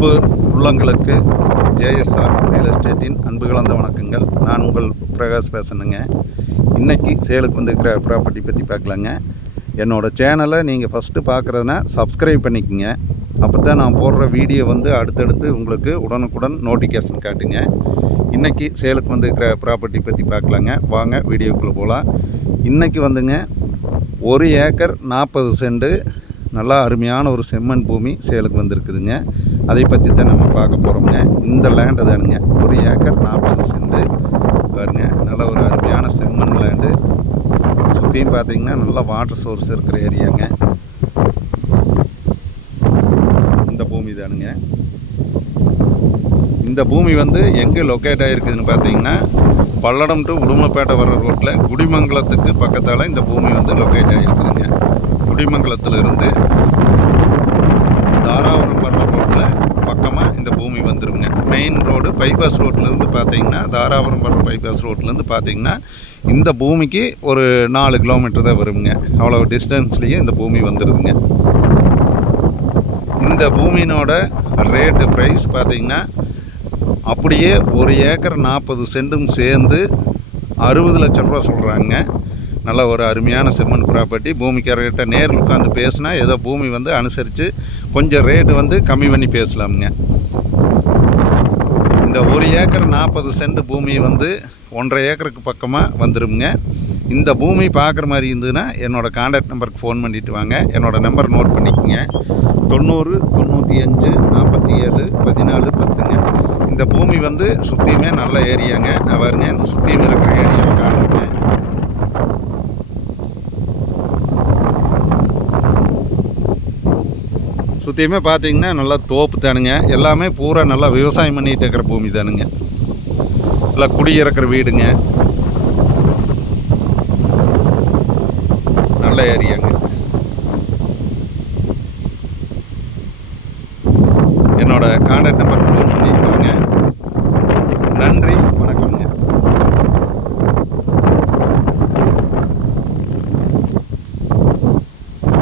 அன்பு உள்ளங்களுக்கு JSR real எஸ்டேட்டின் அன்பு கலந்த வணக்கங்கள். நான் உங்கள் பிரகாஷ் பேசணுங்க. இன்றைக்கி சேலுக்கு வந்துருக்கிற ப்ராப்பர்ட்டி பற்றி பார்க்கலாங்க. என்னோடய சேனலை நீங்கள் ஃபஸ்ட்டு பார்க்குறதுனா சப்ஸ்கிரைப் பண்ணிக்கோங்க. அப்போ தான் நான் போடுற வீடியோ வந்து அடுத்தடுத்து உங்களுக்கு உடனுக்குடன் நோட்டிஃபிகேஷன் காட்டுங்க. இன்றைக்கி சேலுக்கு வந்துருக்கிற ப்ராப்பர்ட்டி பற்றி பார்க்கலாங்க. வாங்க வீடியோக்குள்ளே போகலாம். இன்றைக்கி வந்துங்க 1 ஏக்கர் 40 சென்ட் நல்லா அருமையான ஒரு செம்மண் பூமி சேலுக்கு வந்திருக்குதுங்க. அதை பற்றி தான் நம்ம பார்க்க போகிறோம்ங்க. இந்த லேண்டு தானுங்க 1 ஏக்கர் 40 சென்ட் பாருங்க. நல்ல ஒரு அருமையான செம்மண் லேண்டு. சுற்றியும் பார்த்தீங்கன்னா நல்லா வாட்டர் சோர்ஸ் இருக்கிற ஏரியாங்க. இந்த பூமி தானுங்க. இந்த பூமி வந்து எங்கே லொக்கேட் ஆகிருக்குதுன்னு பார்த்தீங்கன்னா பல்லடம் டு உடுமலைப்பேட்டை வர்ற ரோட்டில் குடிமங்கலத்துக்கு பக்கத்தால் இந்த பூமி வந்து லொக்கேட் ஆகிருக்குதுங்க. குடிமங்கலத்திலிருந்து தாராபுரம் வர்ற ரோட்டில் பக்கமாக இந்த பூமி வந்துருங்க. மெயின் ரோடு பைபாஸ் ரோட்லேருந்து பார்த்தீங்கன்னா தாராபுரம் வர்ற பைபாஸ் ரோட்லேருந்து பார்த்தீங்கன்னா இந்த பூமிக்கு ஒரு 4 கிலோமீட்டர் தான் வருங்க. அவ்வளோ டிஸ்டன்ஸ்லேயே இந்த பூமி வந்துடுதுங்க. இந்த பூமியினோட ரேட்டு ப்ரைஸ் பார்த்தீங்கன்னா அப்படியே 1 ஏக்கர் 40 சென்டும் சேர்ந்து 60 லட்சம் ரூபா சொல்கிறாங்க. நல்ல ஒரு அருமையான செம்மண் ப்ராப்பர்ட்டி. பூமிக்காரர்கிட்ட நேரில் உட்காந்து பேசினா ஏதோ பூமி வந்து அனுசரித்து கொஞ்சம் ரேட்டு வந்து கம்மி பண்ணி பேசலாமுங்க. இந்த 1 ஏக்கர் 40 சென்ட் பூமி வந்து 1.5 ஏக்கருக்கு பக்கமாக வந்துடுங்க. இந்த பூமி பார்க்குற மாதிரி இருந்ததுன்னா என்னோடய கான்டாக்ட் நம்பருக்கு ஃபோன் பண்ணிவிட்டு வாங்க. என்னோடய நம்பர் நோட் பண்ணிக்கோங்க. 90 95 47 14 10ங்க. இந்த பூமி வந்து சுற்றியுமே நல்ல ஏரியாங்க. நான் பாருங்க இந்த சுற்றியும் இருக்கிற ஏரியாவை காணுங்க. சுற்றியுமே பார்த்தீங்கன்னா நல்லா தோப்பு தானுங்க. எல்லாமே பூரா நல்லா விவசாயம் பண்ணிகிட்டு இருக்கிற பூமி தானுங்க. நல்லா குடியிருக்கிற வீடுங்க. நல்ல ஏரியாங்க. என்னோட கான்டாக்ட் நம்பர் ஃபோன் பண்ணி